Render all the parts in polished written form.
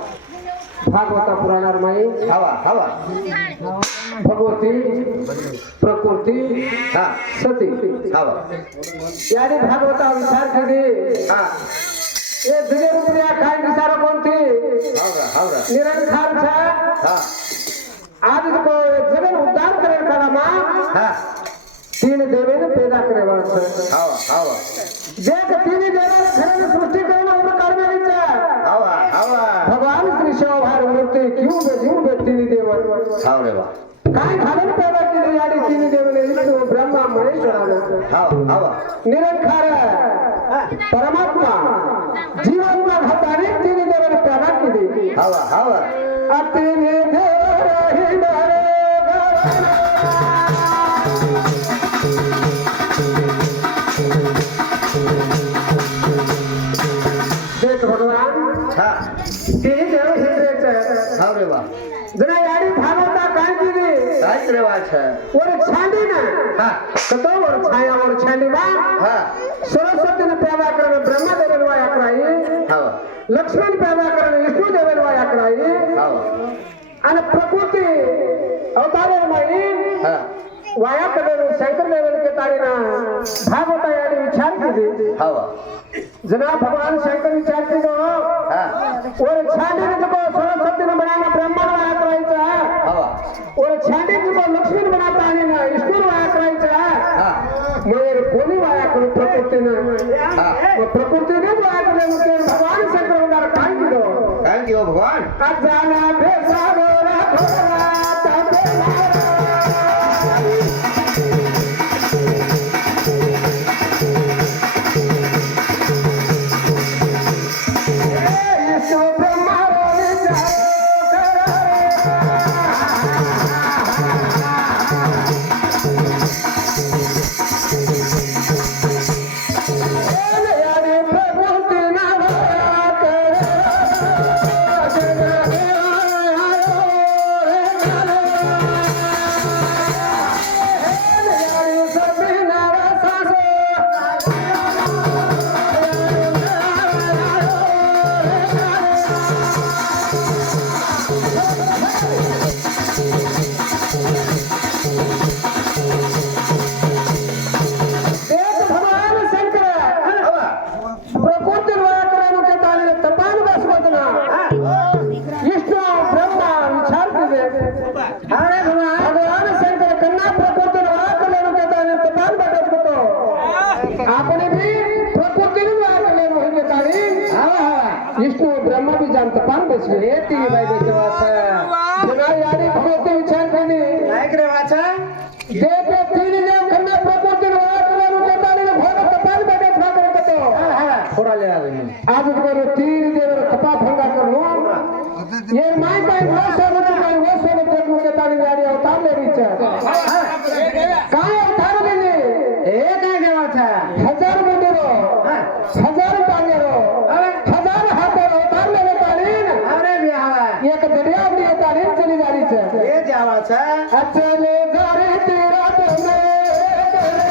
भागवता पुराणार माई हवा हवा भगवती प्रकृती हा सती हवा याने भागवता विचार केले हा ये दिले रुपया काय विचार कोणती हवरा हवरा निरंकारचा हा आज को जगन उद्धार करेल काळामा हा तीन देवेने पैदा करे वाटतं हवा हवा देख तीन देवाने खरं सृष्टी करून उभं करण्याचा हवा हवा भगवान श्री शिवभार मूर्ती क्यों बे तीन देव हावरे वा काय घालून पैदा केली आणि तीन देवने विष्णू ब्रह्मा महेश्वरानं हवा हवा निरंकार परमात्मा जीवात्मा घाताने तीन देवाने पैदा केली हवा हवा तीन देव हिंडरे देख भगवान हा तीन देव हिंडरेच हावरे वा जरा याडी भागवता काय केली काय रे वाच और छांडी ना हा कतो और छाया और छांडी बा हा सरस्वतीने पैदा करणे ब्रह्मा देवेल वाया कराई हवा लक्ष्मण पैदा करणे विष्णू देवेल वाया कराई हवा आणि प्रकृती अवतारे माई हा वाया करेल शंकर देवेल के तारीना भागवता याडी विचार केली हवा जना भगवान शंकर विचार केलो हा और छांडी ने जब सरस्वतीने बनाना ब्रह्मा वाया करायचा हवा और छांडी जब लक्ष्मण बनाता आणि ना विष्णू वाया करायचा हा मग कोणी वाया करू प्रकृतीनं हा प्रकृतीने वाया करू भगवान शंकर होणार काय केलं काय की भगवान अजाना भेसागोरा थोरा विष्णु ब्रह्मा भी जानता पान बसले ती बाई देते वाचा जना यारी भगवती विचार केली काय करे वाचा देव तीन देव खंडा प्रकृती वाया करून देताने भगत तपाल बेटे छा करत तो थोडा ले आज करो तीन देव कपा भंगा करनो ये माय काय वो सोबत देखो के तानी गाड़ी अवतार ले रिचा काय अवतार लेले ए काय देवाचा हजार मंदिरो हजार पानेरो एक दरिया भी तारीफ चली जा रही है ये जावा है चले जा रही तेरा तुम्हें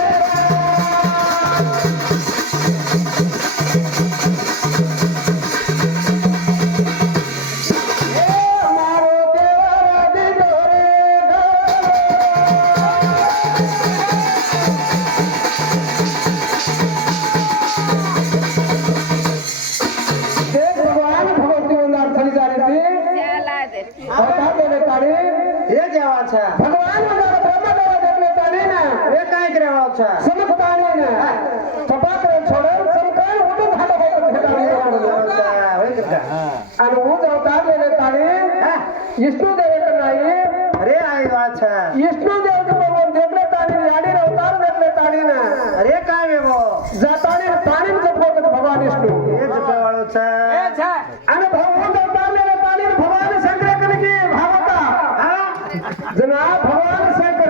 भगवान भगवती चली जा रही वाचा भगवान वगैरे ब्रह्मदेवा देखले ताणी ना अरे काय करे वाचा समख ताणी ना तपाक छोडल समकाल उठून हात होय करता आणि ऊज अवतारलेले ताणी विष्णू देव नाही अरे आई वाचा विष्णू देव भगवान देखले ताणी याडी अवतार देखले ताणी ना अरे काय वेगो जाताणी ताणी जपवत भगवान विष्णू हे जपे वाळूचा आणि भगवान अवतारलेले ताणी भगवान शंकर की भावता जना भगवान शंकर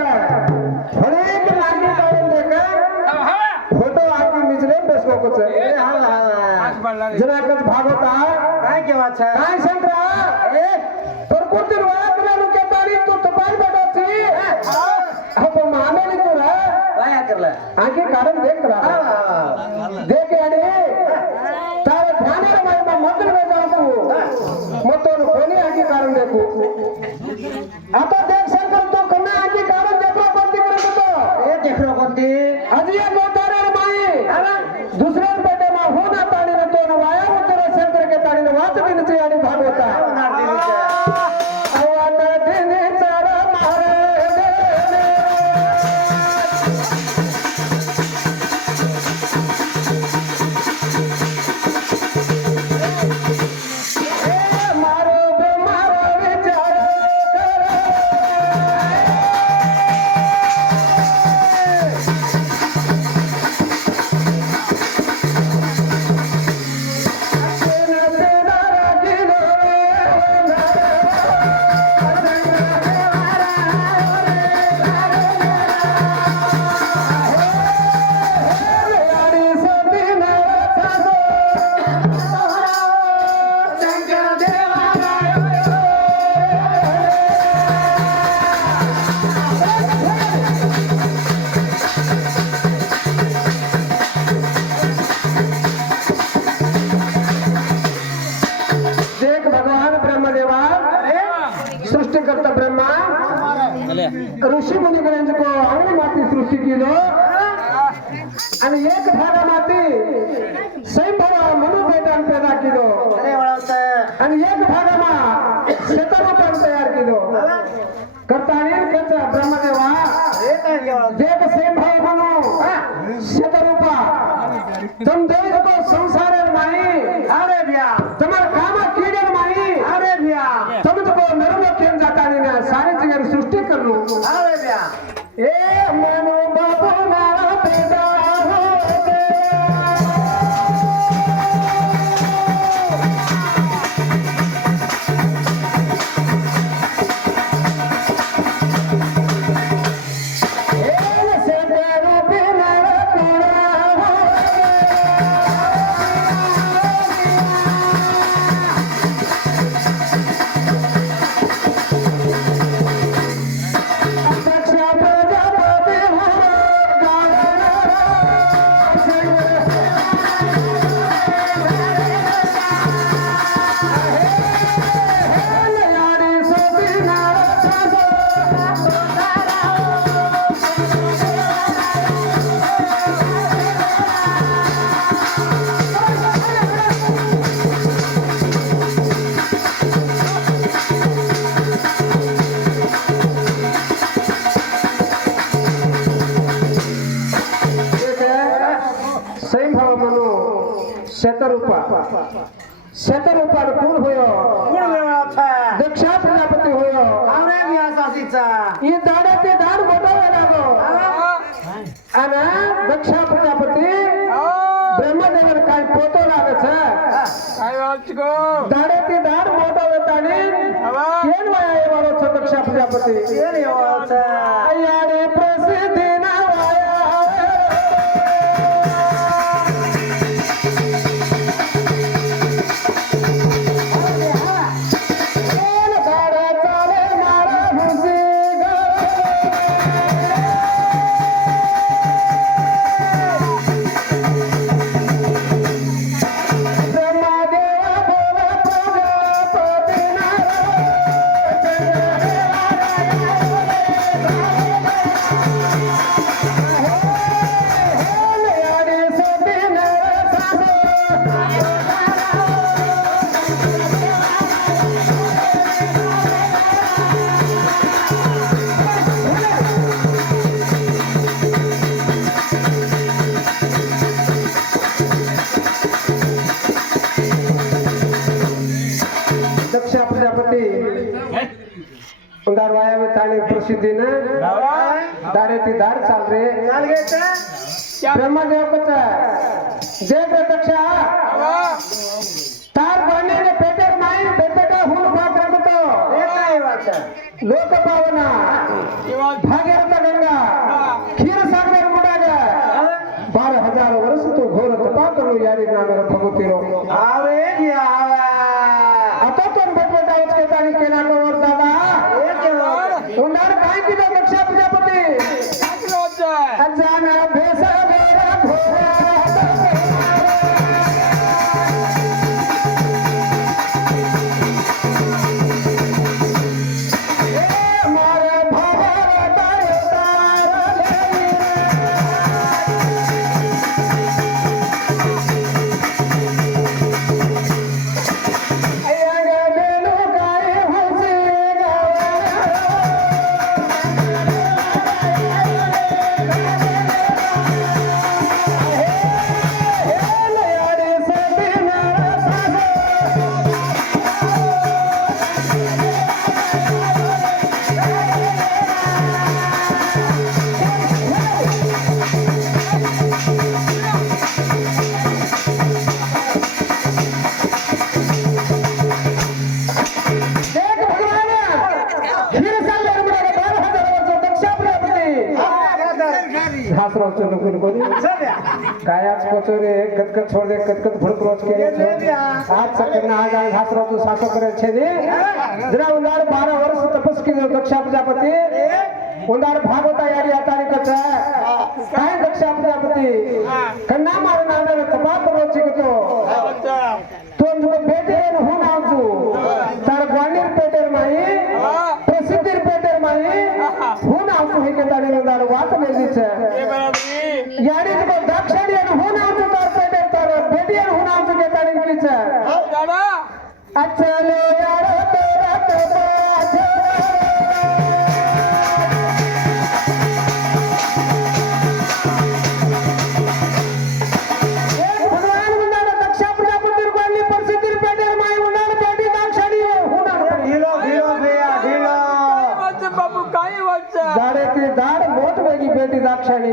हरेक नागी काढून देकर फोटो आकी मिचले बेसवकोच जना कच भागवता काय के वाचा काय शंकरा ए प्रकृती रोया तुला के ताणी तू तपाल बेटाची हो मामेली तुला काय करला आकी कारण देख रहा देख आणि तारा ध्यानाला माहिती मंत्र में जाऊ तू मतो कोणी आकी कारण देखू आता देख शंकर तो कन्ना आकी कारण देखो कोणती करत होतो ए देखरो कोणती आजी एक मोतारे माई दुसऱ्या पेटे मा हो ना ताणी न तो वाया उतर शंकर के ताणी न वाच बिनची आणि भागवता अवाना दिने चारा मारे मारो ब्रह्मारो विचार देख भगवान ब्रह्मदेवा सृष्टिकर्ता ब्रह्मा ऋषी मुनिगणांची को आवडी माती सृष्टी केलो आणि एक भागा माती स्वयंभवा म्हणून बेटान पैदा केलो अरे वाळूचा आणि एक भागामा शतरूपान तयार केलो करतानी कचा ब्रह्मदेवा अरे काय के वाळूचा देख स्वयंभव म्हणून शतरूपा तुम देख को संसार माई अरे भैया तुम्हारा काम कीड़े माई अरे भैया तुम तो नरम केम जाता नहीं ना सारी जगह सृष्टि कर लूं अरे भैया ए मनो बाबू मारा पैदा हो गया ए सेंदरो बिना पूरा हो दक्षा प्रजापति स्वयंभव मनो शतरूपा कोण होयो कोण वेळाचा दक्षा प्रजापती होयो अरे भैया सासीचा ಈ दाडाचे दाड मोठा लागो आणि दक्षा प्रजापती ब्रह्मदेवाला काय पोतो लागच दाडाचे दाड मोठा होतानी ಏನ್ ವಯ वाळो दक्षा प्रजापती ಏನ್ ವಾಳೂचा अय्याडे प्रसिद्धी नावाया प्रजापती उंदार वाया में ताणी प्रसिद्धी न दाड़े ती दाड़ चाल रे चाल घ्यायचं ब्रह्मदेव कचा जे प्रत्यक्षा तार बांधणे पेटेर नाही पेटेटा हुन भाग रमतो हे काय वाचा लोक पावना भागीरथ गंगा क्षीर सागर मुडागा 12,000 वर्ष तो घोर तपा करू यारी नामेर भगवती रो आवे घ्या आता तो भेटवटावच केतानी केना कवर दादा हे केवळ उंडार काय किलो दक्षा प्रजापती अजाना भेसा मेरा घोरा काय आज कोचोरे कटकट छोड़ दे कटकट भड़क रोज के आज सकना आज आज हासरो तो सासो करे छे दे जरा उंदार 12 वर्ष तपस की दक्षा प्रजापति उंदार भागवता यारी आतारी कचा काय दक्षा प्रजापति कन्ना मार नामे तपा करो चिकतो तो जो बेटे न हो नाजू तार ग्वानीर पेटर माई प्रसिद्धीर पेटर माई हो नाजू हे के ताने उंदार वात ले दिछे यारी को दाक्षिणी हो नाजू तार पेटर तार बेटी हो नाजू के ताने किछे अच्छा ले यार तेरा तो बेटी दाक्षिणी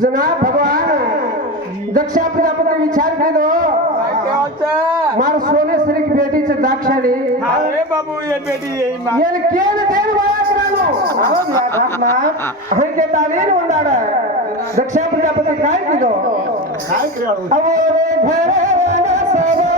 जनाब भगवान दक्षा प्रजापति विचार के दो मार सोने श्री की बेटी से दाक्षिणी अरे बाबू ये बेटी यही मां ये केन देव वाला करानो आओ या घाटना है के तालीन उंडाड़ा दक्षा प्रजापति काय की दो काय करालो अब रे घरे सवा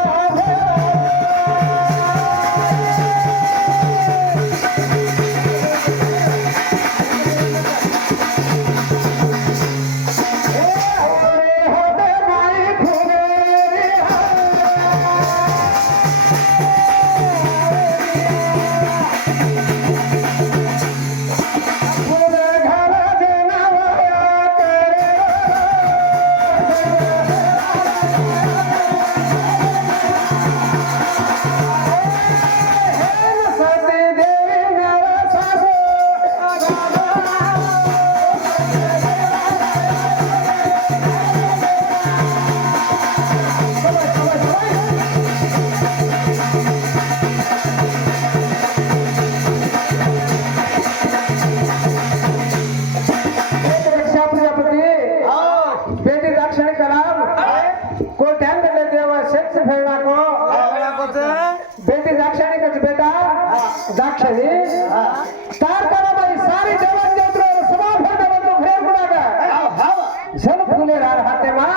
बेटी दाक्षिणी कच बेटा दाक्षिणी स्टार करा भाई सारी जवान जत्र सभा भर में बंदो घेर बुलागा जल फूले रार हाथे मां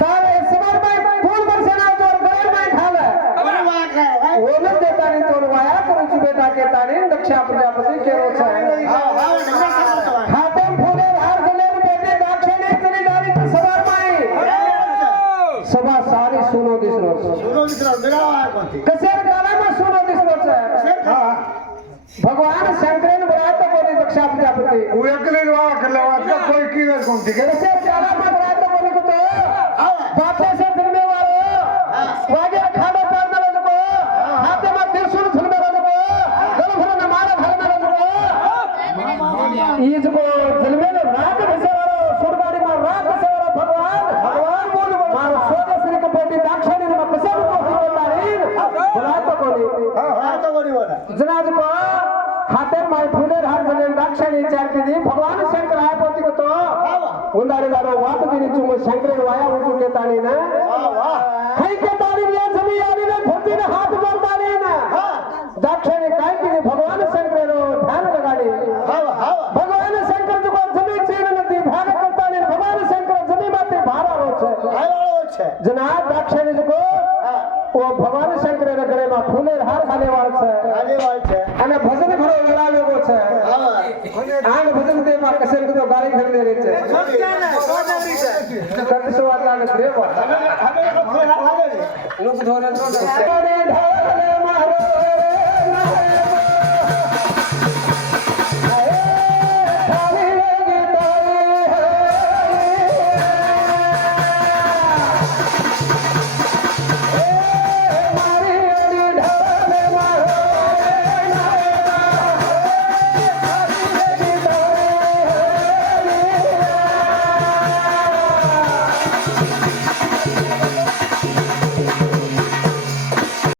तारे समर में फूल बरसना जोर गले में ढाल ओलन देता नहीं तोड़ वाया करो बेटा के ताने दक्षा प्रजापति के रोच है हाथे फूले रार गले में बेटी दाक्षिणी चली जानी तो सवार माई सभा सारी सुनो दिसरो कसेर गाना में सुनो दिसरो भगवान शंकरन बरात बोली दक्षा प्रजापति वो एकले वाह कलवा का कोई की न कौन ठीक है कसेर गाना में बरात बोली को तो बापे से धर्मे वालो वाजे खाड़ो पार में रजको हाथे में त्रिशूल धर्मे रजको गल भर न मारे घर में रजको ईज को धर्मे में रात बसे वालो सुरबाड़ी में रात बसे वालो भगवान बोल मारो सोने श्री को बेटी दाक्षिणी में कसेर को हा तो कोणी बोला जनाज को हातेर माय फुलेर हात जने दाक्षाणी चाकदी भगवान शंकर आय पोती को तो उंदारे दारो वात दिनी चुम शंकर वाया उचू के ताणी ना वाह वाह हाय के ताणी ले जमी यानी ने धरती ने हाथ जोड़ताणी ना दाक्षाणी काय की भगवान शंकर रो ध्यान लगाड़ी भगवान शंकर जो जमी चीन नदी ध्यान करताणी भगवान शंकर जमी माते भारा रो छे जनाब दाक्षाणी जो वो भगवान शंकर रे गळे में फूलेर हार खाने वाल छे અને ભજન ઘણો વડાવેલો છે આન ભજન તે માં કસેલ તો ગાળી ખરી દે રે છે કટસો વાલા ને દેવા હવે લોક ધોરે તો ઢોલે મારો